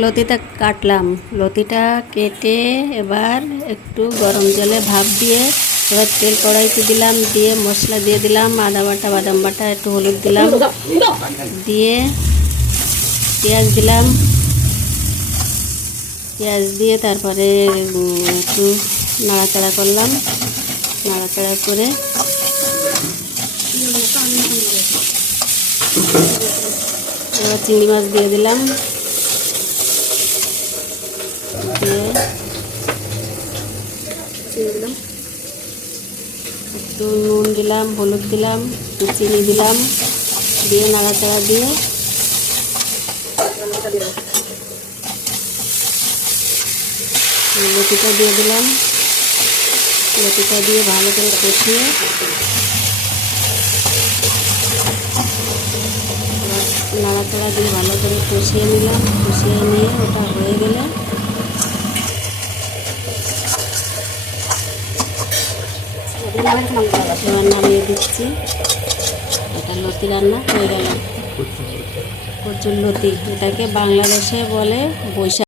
লতিটা কাটলাম, লতিটা কেটে এবার একটু গরম জলে ভাপ দিয়ে এবার তেল কড়াইতে দিলাম, দিয়ে মশলা দিয়ে দিলাম, আদা বাটা, বাদাম বাটা, একটু হলুদ দিলাম, দিয়ে পেঁয়াজ দিলাম, পেঁয়াজ দিয়ে তারপরে একটু নাড়াচাড়া করলাম, নাড়াচাড়া করে এবার চিংড়ি মাছ দিয়ে দিলাম, দিয়ে একটু নুন দিলাম, হলুদ দিলাম, একটু চিনি দিলাম, দিয়ে নাড়াচাড়া দিয়ে লতিটা দিয়ে দিলাম, লতিটা দিয়ে ভালো করে কষিয়ে নাড়াচাড়া দিয়ে ভালো করে কষিয়ে নিলাম, কষিয়ে নিয়ে ওটা হয়ে গেলে এবার নামিয়ে দিচ্ছি। এটা লতি রান্না হয়ে গেল, কচুর লতি। এটাকে বাংলাদেশে বলে বৈশাখ।